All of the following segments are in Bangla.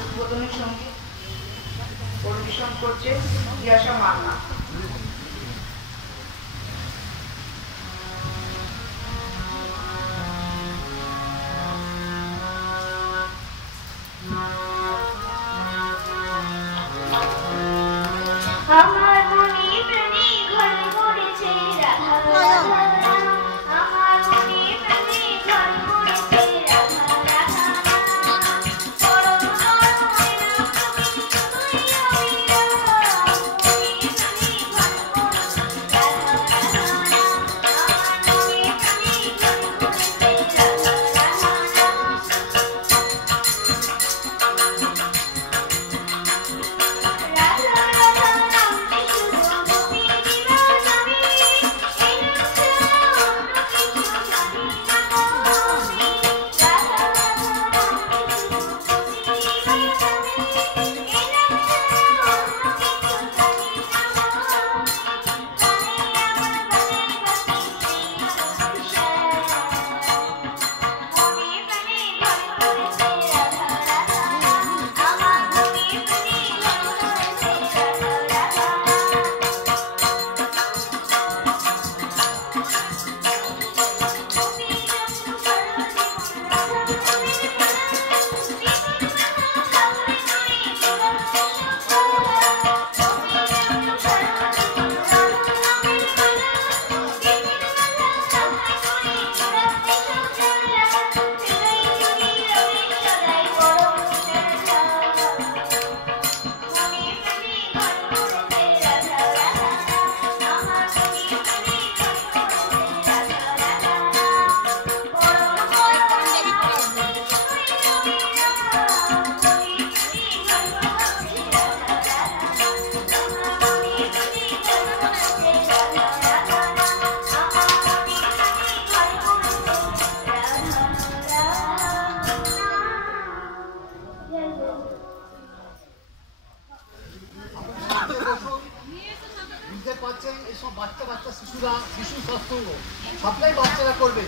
উদ্বোধনী সঙ্গীত পরিবেশন করছে ইয়াশা মান্না। আমার মনে প্রাণে ঘর করেছে রাধা রাধা, আমার মনে প্রাণে ঘর করেছে রাধা রাধা, পরম করুণায় নাম তুমি তুই অবিরা, মনে প্রাণে ঘর করেছে রাধা রাধা, আমার মনে প্রাণে ঘর করেছে রাধা রাধা। সবটাই বাচ্চারা করবে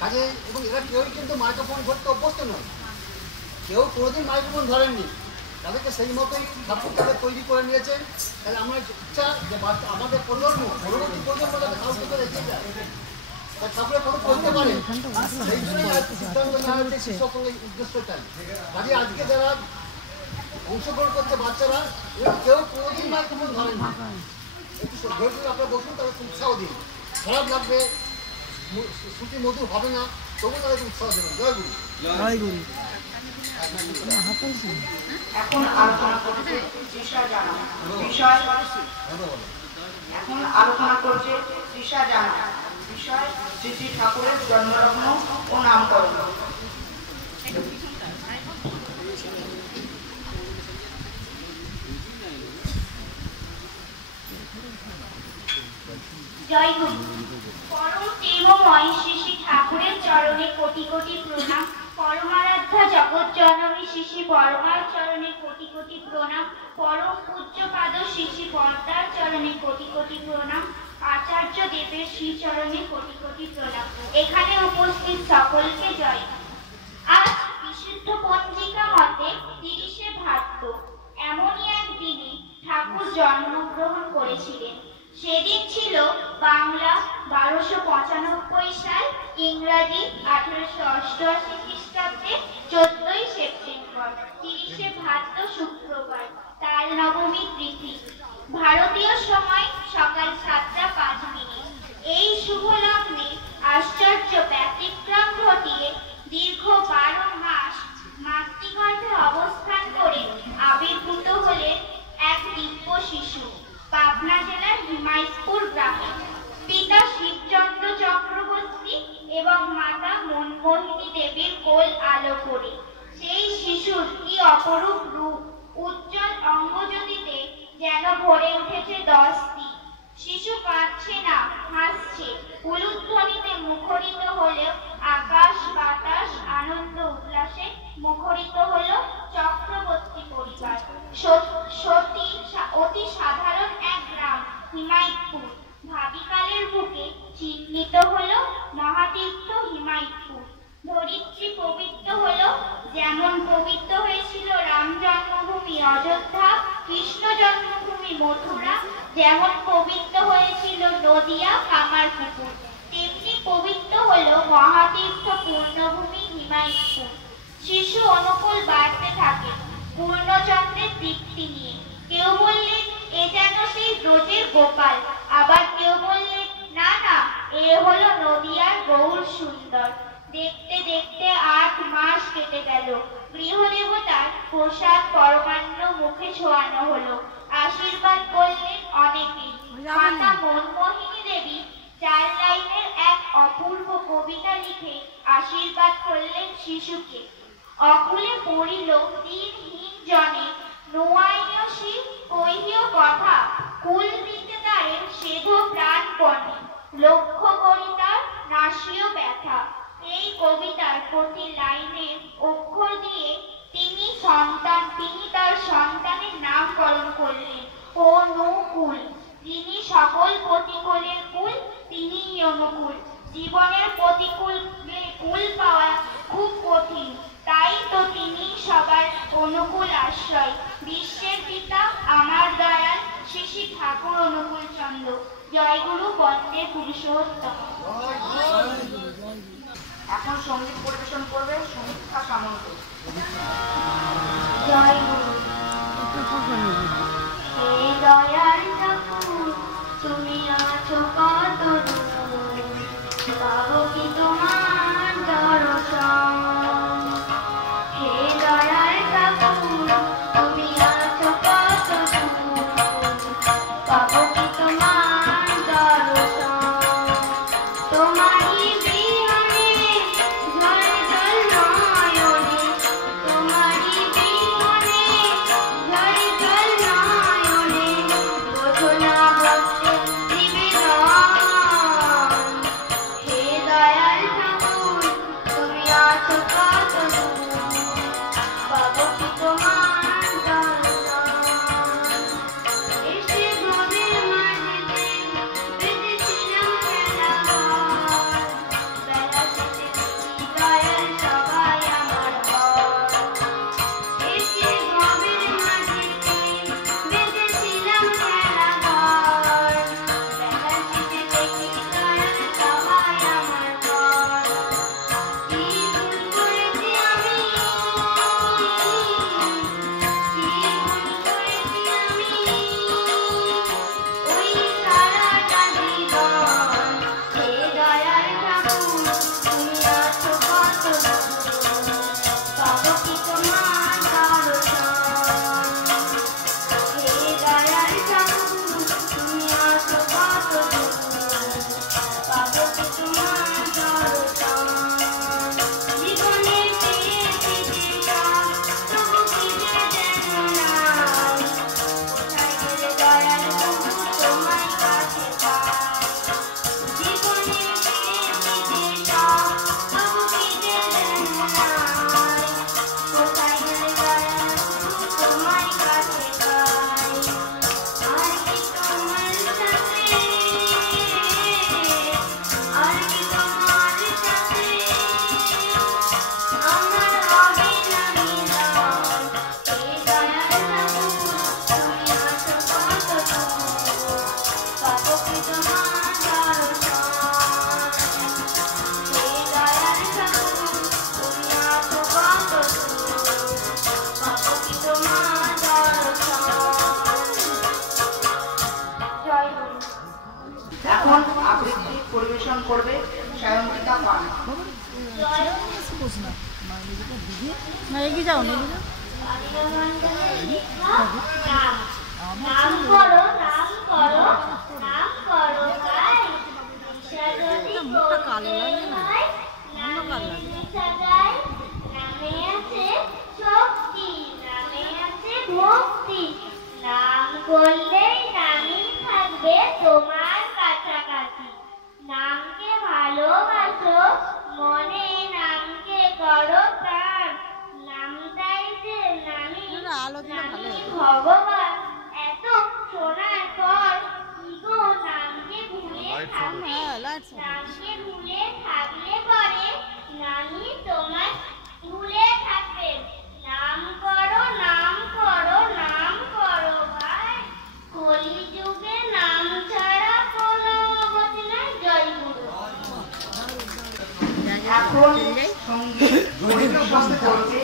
কাজে, এবং এরা কেউই কিন্তু মাইক্রোফোন ধরতে অভ্যস্ত নয়, কেউ কোনোদিন মাইক্রোফোন ধরেননি, তাদেরকে সেই মতোই ঠাকুর তাদের তৈরি করে নিয়েছেন। তাহলে আমার ইচ্ছা যে আমাদের পরবর্তী প্রজন্ম যাতে কাউকে রেখে যায়, ঠাকুরের কোনো করতে পারে, সেই জন্যই সিদ্ধান্ত নেওয়া হয়েছে শিক্ষক সঙ্গে উদ্দেশ্যটাই। কাজে আজকে যারা অংশগ্রহণ করছে বাচ্চারা, কেউ কোনোদিন মাইক্রোফোন ধরেননি, একটু ধৈর্য আপনারা বসুন, তাদেরকে উৎসাহ দিন। খারাপ লাগবে, শ্রুতি মধুর হবে না, তবু তাদেরকে উৎসাহ দেবেন। জয় গুরু। জয় গুরু। এখন আলোচনা করছে তৃষা জানা বিষয়, এখন আলোচনা করছে তৃষা জানা বিষয় শ্রী শ্রী ঠাকুরের জন্মলগ্ন ও নামকরণ। জয় গুরু। পরম প্রেমময় শ্রী শ্রী ঠাকুরের চরণে কোটি কোটি প্রণাম। পরমারাধ্যা জগৎ জননী শ্রী শ্রী বড়মার চরণে কোটি কোটি প্রণাম। পরম পূজ্য পাদ শ্রী শ্রী বড়দার চরণে কোটি কোটি প্রণাম। আচার্য দেবের শ্রী চরণে কোটি কোটি প্রণাম। এখানে উপস্থিত সকলকে জয়। আজ বিশুদ্ধ পঞ্জিকা মতে 30শে ভাদ্র, এমনই এক দিনে ঠাকুর জন্মগ্রহণ করেছিলেন। সেদিন ছিল বাংলা 1295 সাল, ইংরাজি 1888 খ্রিস্টাব্দে 14ই সেপ্টেম্বর, 30শে ভাদ্র শুক্রবার, তাল নবমী তিথি। ভারতীয় সময় সকাল 7টা 5 মিনিট। এই শুভ লগ্নে আশ্চর্য ব্যতিক্রম ঘটিয়ে দীর্ঘ 12 মাস মাতৃগর্ভে অবস্থান করে আবির্ভূত হলেন এক দিব্য শিশু পাবনা জেলার হিমায়তপুর গ্রামে। পিতা শিবচন্দ্র চক্রবর্তী এবং মাতা মনমোহিনী দেবীর কোল আলো করে। সেই শিশুর কি অপরূপ রূপ! উজ্জ্বল অঙ্গজ্যোতিতে যেন ভরে উঠেছে 10 দিক। শিশু কাঁদছে না, হাসছে। উলুধ্বনিতে মুখরিত হলেও আকাশ বাতাস আনন্দ উল্লাসে মুখরিত হলো চক্রবর্তী পরিবার। অতি সাধারণ এক গ্রাম হিমায়তপুর ভাবিকালের বুকে চিহ্নিত হলো মহাতীর্থ হিমায়তপুর। ধরিত্রী পবিত্র হলো যেমন পবিত্র হয়েছিল রাম জন্মভূমি অযোধ্যা, কৃষ্ণ জন্মভূমি মথুরা, যেমন পবিত্র হয়েছিল নদিয়া কামারপুকুর, তেমনি পবিত্র হলো মহাতীর্থ পূর্ণভূমি হিমায়তপুর। শিশু অনুকূল বাড়তে থাকে পূর্ণচন্দ্রের দীপ্তি নিয়ে। কেউ বললেন এ যেন সেই ব্রজের গোপাল, আবার কেউ বললেন না না, এ হলো নদিয়ার গৌর সুন্দর। দেখতে দেখতে 8 মাস কেটে গেল। গৃহদেবতার প্রসাদ পরমান্ন মুখে ছোঁয়ানো হলো। আশীর্বাদ করলেন অনেকেই। মাতা মনমোহিনী দেবী 4 লাইনের এক অপূর্ব কবিতা লিখে আশীর্বাদ করলেন শিশুকে। অকুলে পড়িল দিনহীন জনে, নোয়াইয়সী কহিও কথা, কুল দিতে তারে সেধ প্রাণপণে, লক্ষ্য করি তার নাসিও ব্যথা। এই কবিতার প্রতি লাইনের অক্ষর দিয়ে তিনি তার সন্তানের নামকরণ করলেন অনুকূল। যিনি সকল প্রতিকূলের কুল, তিনিই অনুকূল। জীবনের প্রতিকূলে কুল পাওয়া খুব কঠিন, তাই তো তিনি সবার অনুকূল আশ্রয়। বিশ্বের পিতা আমার দয়াল শ্রী শ্রী ঠাকুর অনুকূল চন্দ্র। জয় গুরু, বন্দে পুরুষোত্তম। এখন সঙ্গীত পরিবেশন করবে সমীক্ষা সামন্ত। জয় গুরু। হে দয়াল ঠাকুর, তুমি আছো কত দূর, পাবো কি তোমার দর্শন? হে দয়াল ঠাকুর, তুমি আছো কত দূর, পাবো কি তোমার দর্শন? তোমারই বিহানে ঝরে জল নয়নে, তোমারই বিহানে ঝরে জল নয়নে, এখন আবৃত্তি পরিবেশন করবে সায়ন্তিকা পান। নাম করো নাম করো নাম করো গাই যদি নামে আছে শক্তি নামে আছে ভক্তি নাম করলেই নামই থাকবে তোমার কাছাকাছি নামকে ভালোবাসো মনে নামকে করো প্রাণ নামটাই যে নামই ভগবান এত শোনার পর কি গো নামকে ভুলে থাকবে নামকে ভুলে থাকলে পরে নামই তোমার ভুলে থাকবে নাম করো নাম করো নাম করো ভাই কলিযুগে নাম ছাড়া কোনো গতি নাই জয় গুরু। এখন সঙ্গীত পরিবেশন করবে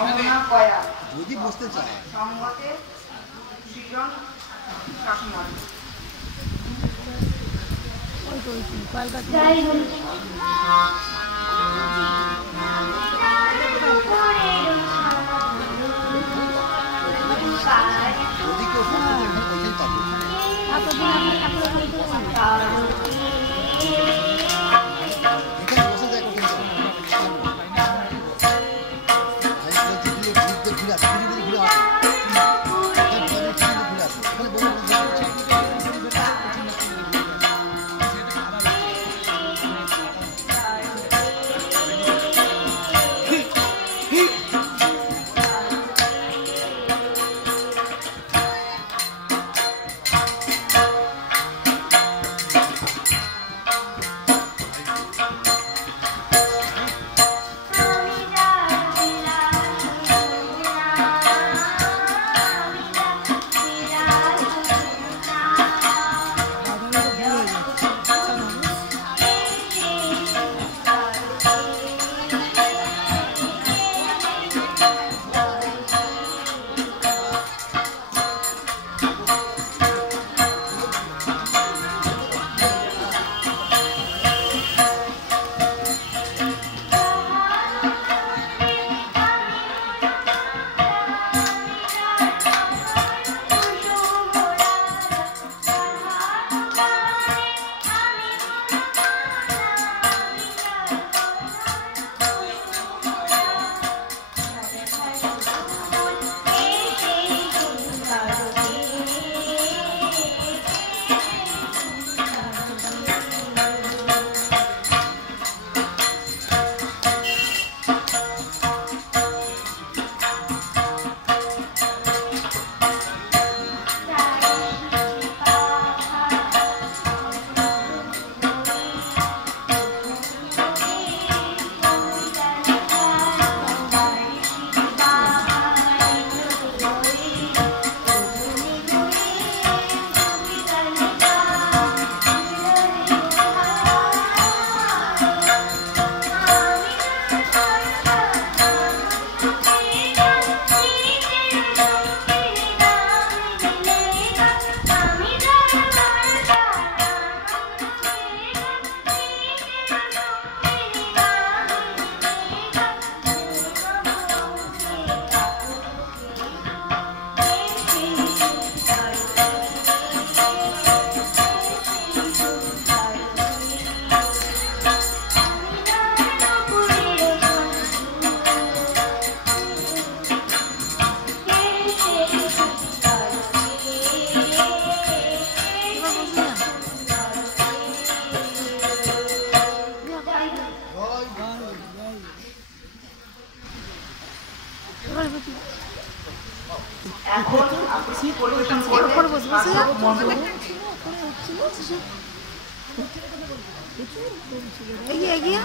অমনা কয়া যদি বুঝতে চায় সঙ্গতে সৃজন শাসনার। জয় গুরু। যদি কেউ বুঝতে চায় এখানে বসে যায় ঘুরে এখন আবৃত্তি পরিবেশন করবে মন্ডল। এগিয়ে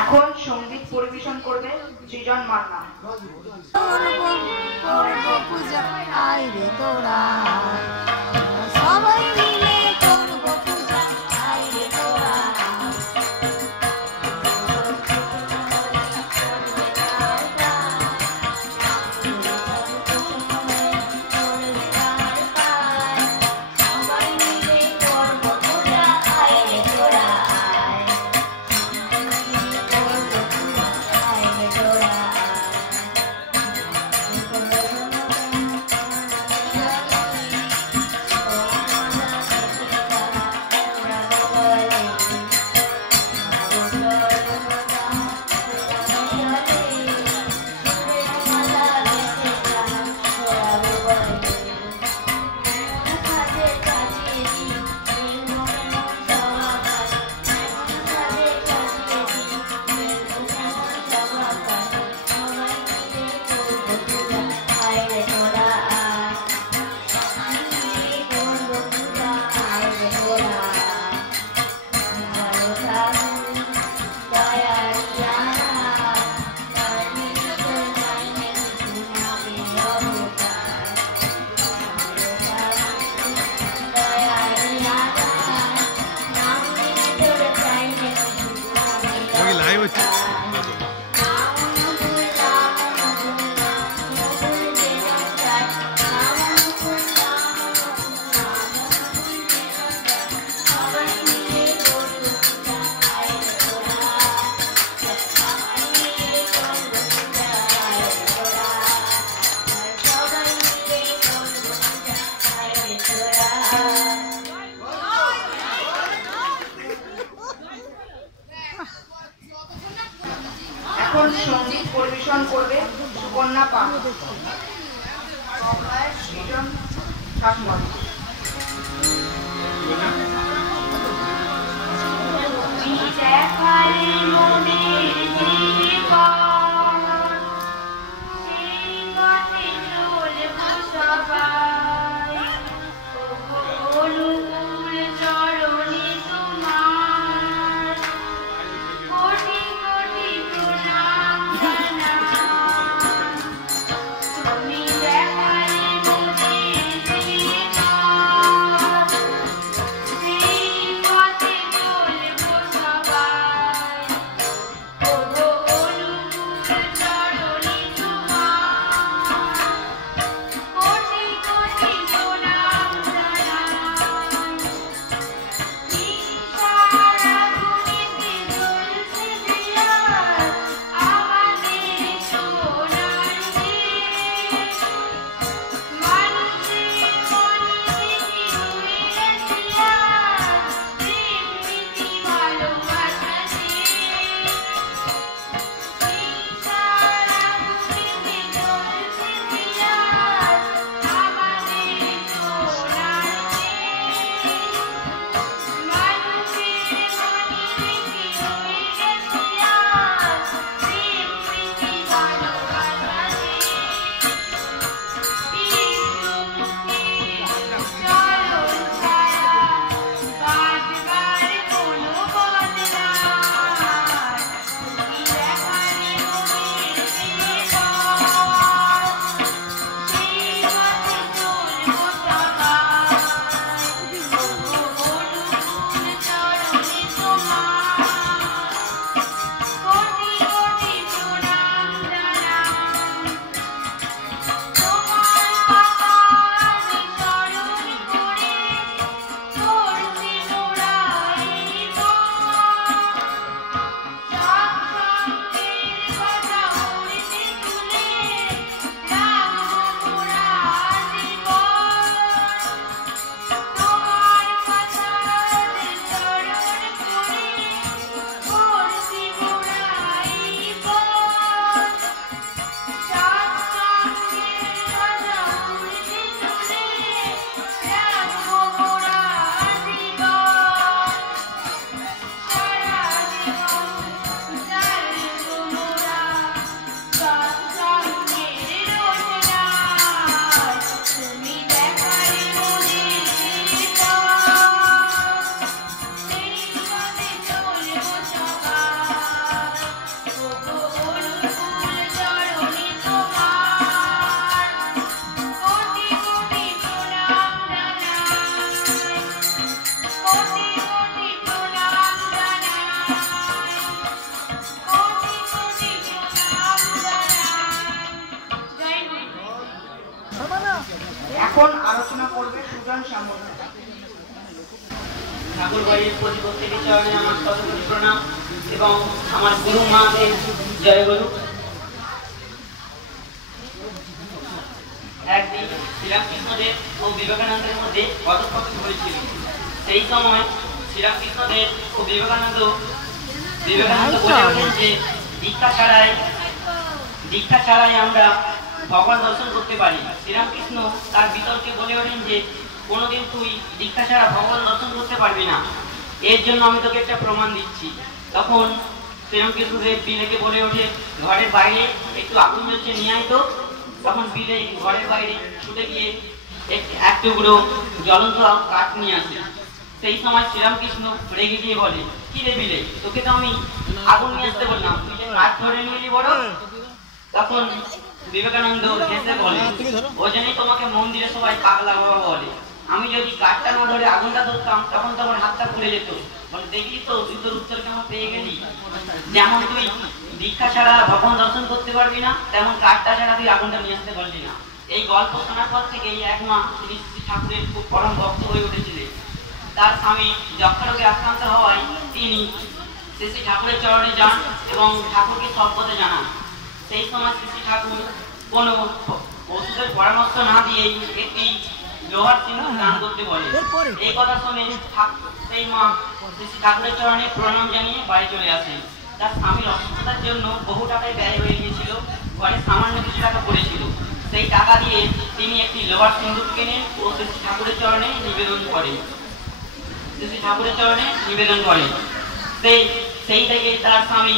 এখন সঙ্গীত পরিবেশন করবে সৃজন মান্না। পূজা আয় রে তোরা সবাই মিলে করব পূজা আয় রে তোরা এখন সঙ্গীত পরিবেশন করবে সুকন্যা পাল। সৃজন ঠাকুর। এখন আলোচনা করবে সুজন সামন্ত। ঠাকুর বাড়ির প্রতিপক্ষের চরণে আমার শতকোটি প্রণাম এবং আমার গুরু মাদের জয় গুরু। একদিন শ্রীরামকৃষ্ণদেব ও বিবেকানন্দের মধ্যে কথোপকথন হয়েছিল। সেই সময় শ্রীরামকৃষ্ণদেব ও বিবেকানন্দ বলে ওঠেন যে দীক্ষা ছাড়াই আমরা ভগবান দর্শন করতে পারি। শ্রীরামকৃষ্ণ তার বিতর্কে বলে ওঠেন যে কোনোদিন তুই দীক্ষা ছাড়া ভগবান দর্শন করতে পারবি না, এর জন্য আমি তোকে একটা প্রমাণ দিচ্ছি। তখন শ্রীরামকৃষ্ণদেব বিলেকে বলে ওঠে, ঘরের বাইরে একটু আগুন জ্বলছে, নিয়ে আয় তো। তখন বিলে ঘরের বাইরে ছুটে গিয়ে এক টুকরো জ্বলন্ত কাঠ নিয়ে আসে। সেই সময় শ্রীরামকৃষ্ণ রেগে গিয়ে বলে, কি রে বিলে, তোকে তো আমি আগুন নিয়ে আসতে বললাম, তুই যে কাঠ ধরে নিয়ে এলি বড়। তখন বিবেকানন্দ হেসে বলে, ও জন্যই তোমাকে মন্দিরে সবাই পাগলা বাবা বলে। আমি যদি কাঠটা না ধরে আগুনটা ধরতাম তখন তো আমার হাতটা পুড়ে যেত। বলে, দেখলি তো তুই তোর উত্তর কেমন পেয়ে গেলি। যেমন তুই দীক্ষা ছাড়া ভগবান দর্শন করতে পারবি না, তেমন কাঠটা ছাড়া তুই আগুনটা নিয়ে আসতে পারবি না। এই গল্প শোনার পর থেকেই এক মা শ্রী শ্রী ঠাকুরের খুব পরম ভক্ত হয়ে উঠেছিলেন। তার স্বামী যক্ষা রোগে আক্রান্ত হওয়ায় তিনি শ্রী শ্রী ঠাকুরের চরণে যান এবং ঠাকুরকে সব কথা জানান। সেই সময় শ্রী শ্রী ঠাকুর কোনো ওষুধের পরামর্শ না দিয়ে একটি লোহার সিন্দুক দান করতে বলে। এই কথা শুনে সেই মা শ্রী শ্রী ঠাকুরের চরণে প্রণাম জানিয়ে বাড়ি চলে আসেন। তার স্বামীর অসুস্থতার জন্য বহু টাকায় ব্যয় হয়ে গিয়েছিল, ঘরে সামান্য কিছু টাকা পড়েছিল। সেই টাকা দিয়ে তিনি একটি লোহার সিন্দুক কেনেন ও শ্রী শ্রী ঠাকুরের চরণে নিবেদন করেন। সেই থেকে তার স্বামী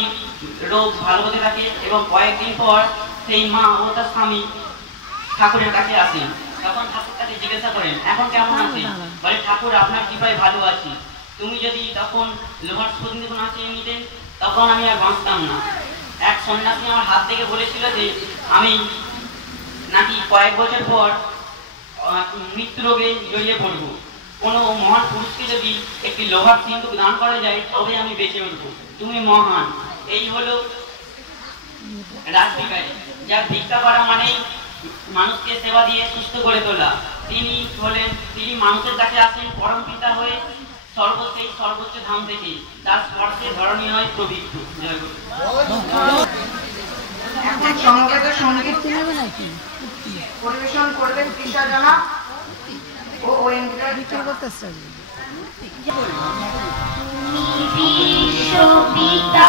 রোগ ভালো হতে থাকে এবং কয়েকদিন পর সেই মা ও তার স্বামী ঠাকুরের কাছে আসেন। তখন ঠাকুর তাকে জিজ্ঞাসা করেন, এখন কেমন আছেন? বলে, ঠাকুর আপনার কৃপায় ভালো আছি। তুমি যদি তখন লোহার সিন্দুক না চেয়ে নিতেন তখন আমি আর বাঁচতাম না। এক সন্ন্যাসী আমার হাত থেকে বলেছিল যে আমি নাকি কয়েক বছর পর মৃত্যু রোগে জড়িয়ে পড়বো। কোনো মহান পুরুষকে যদি একটি লোহার সিন্দুক দান করা যায় তবে আমি বেঁচে উঠবো। তুমি মহান। এই হলো রাজভিখারী, যার ভিক্ষা করা মানেই মানুষকে সেবা দিয়ে সুস্থ করে তোলা। তিনি মানুষের কাছে আসেন পরম পিতা হয়ে সর্বোচ্চ ধাম থেকে, তার স্পর্শে ধরণী হয় পবিত্র। জয় গুরু। এখন সমবেত সঙ্গীত পরিবেশন করবেন তৃষা জানা ও ঐন্দ্রিলা। তুমি বিশ্বপিতা,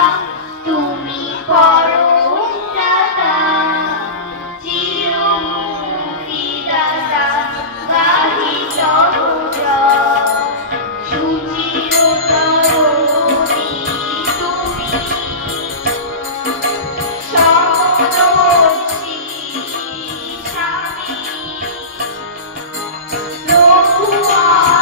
তুমি পরম দাতা, চিরমুক্তিদাতা, গাহি চরণ সুচিরতরণী তুমি, সমদর্শী স্বামী, রঘুবংশী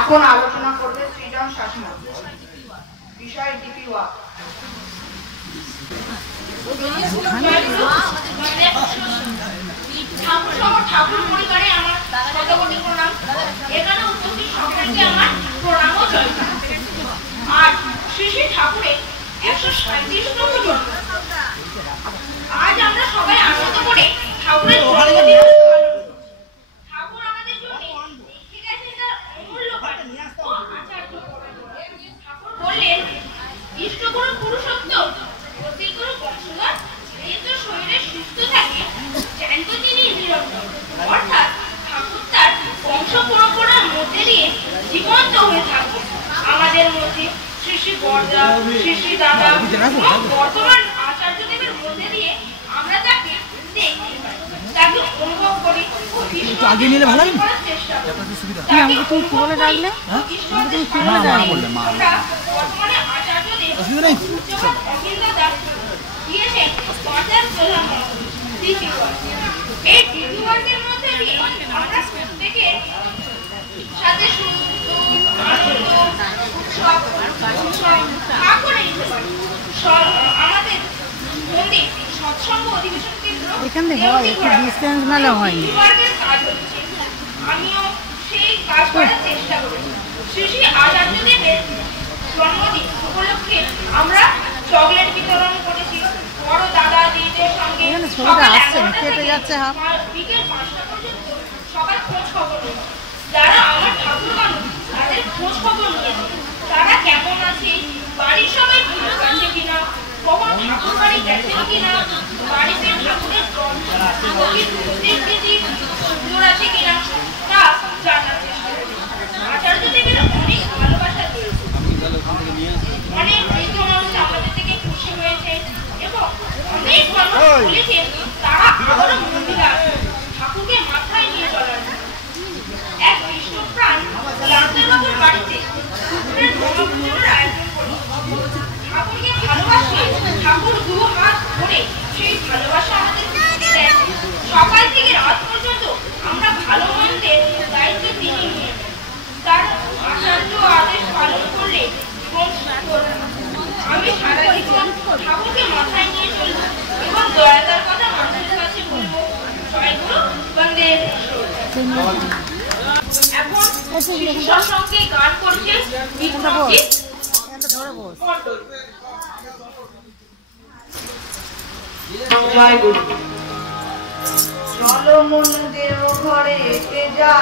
এখন আলোচনা করবে সৃজন শাসন, বিষয় ডিপি ওয়ার্ক। ঠাকুর পরিবারে আমার শতকোটি প্রণাম। এখানে উপস্থিত সকলকে আমার প্রণাম ও জয়। আজ শ্রী শ্রী ঠাকুরের 137তম জন্ম। আজ আমরা সবাই আনন্দ করে ঠাকুরের জন্মদিন। ঠাকুর আমাদের জন্য রেখে গেছেন তার অমূল্যবান ও আচার্য। ঠাকুর বললেন, ইষ্টগুরু পুরুষোত্তম, প্রতিগুরু বংশধর, এই তো শরীরে সুস্থ থাকে, জ্ঞান তো তিনি নিরন্তর। অর্থাৎ ঠাকুর তার বংশ পরম্পরার মধ্যে দিয়ে জীবন্ত হয়ে থাকবে আমাদের মধ্যে। শ্রী শ্রী বরদা, শ্রী শ্রী দাদা এবং বর্তমান আচার্যদেবের মধ্যে দিয়ে আমরা তাকে দেখতে পাই, তাকে অনুভব করি ও আগে নিলে ভালো হবে করার চেষ্টা করি। আমাকে তুমি কি বলে ডাকলে? ঈশ্বরদের সম্মান করে আমরা বর্তমানে আচার্যদেব পূজ্যপাত অখিল দাস দিয়েছেন পঞ্চায়েত প্রধানমন্ত্রী ডিপি ওয়ার্ক। এই ডিপি ওয়ার্কের মধ্যে দিয়ে আমরা প্রত্যেকে সাথে সুখ, আনন্দ, উৎসব ভাগ করে নিতে পারি। আমাদের মন্দির সৎসঙ্গ অধিবেশন কেন্দ্র এখান থেকে হয়, একটু ডিস্টেন্স মেলা হয়নি। কাজ হচ্ছে, আমিও সেই কাজ করার চেষ্টা করেছি। শ্রী শ্রী আচার্যদেবের জন্মদিন উপলক্ষে আমরা চকলেট বিতরণ করেছি। বড় দাদা দিদিদের সঙ্গে এখানে ছবিটা আসছে না, কেটে যাচ্ছে হাফ। বিকেল 5টা পর্যন্ত সবার খোঁজ খবর নিই। যারা আমার ঠাকুর মানুষ তাদের খোঁজ খবর নিয়েছে, তারা কেমন আছে, বাড়ির সবাই ভালো আছে কিনা, কখন ঠাকুর বাড়ি গেছেন কিনা, বাড়িতে ঠাকুরের প্রতিকৃতি সুন্দর আছে কিনা তা জানার চেষ্টা করি। আচার্যদেবের অনেক ভালোবাসা দিয়েছে, অনেক বৃদ্ধ মানুষ আমাদের থেকে খুশি হয়েছে এবং অনেক মানুষ বলেছেন তারা আবারও মন্দিরে আসবে ঠাকুরকে মাথায় নিয়ে চলার। এক কৃষ্ণপ্রাণ লান্তাবাবুর বাড়িতে ঠাকুরের বনভোজনের আয়োজন করি। ঠাকুরকে ভালোবাসি, ঠাকুর 2 হাত ধরে সেই ভালোবাসা আমাদের দেন। সকাল থেকে রাত পর্যন্ত আমরা ভালো মন্দের দায়িত্ব তিনি নিয়ে তার আচার্য আদেশ পালন করলে জীবন সুন্দর। আমি সারা জীবন ঠাকুরকে মাথায় নিয়ে চলব এবং দয়াদার কথা মানুষের কাছে বলবো। জয়গুরু বন্দে। এখন শিশুর সঙ্গে গান করছে বিশ্বজিৎ মণ্ডল। জয় গুরু। চলো মন দেব ঘরে যা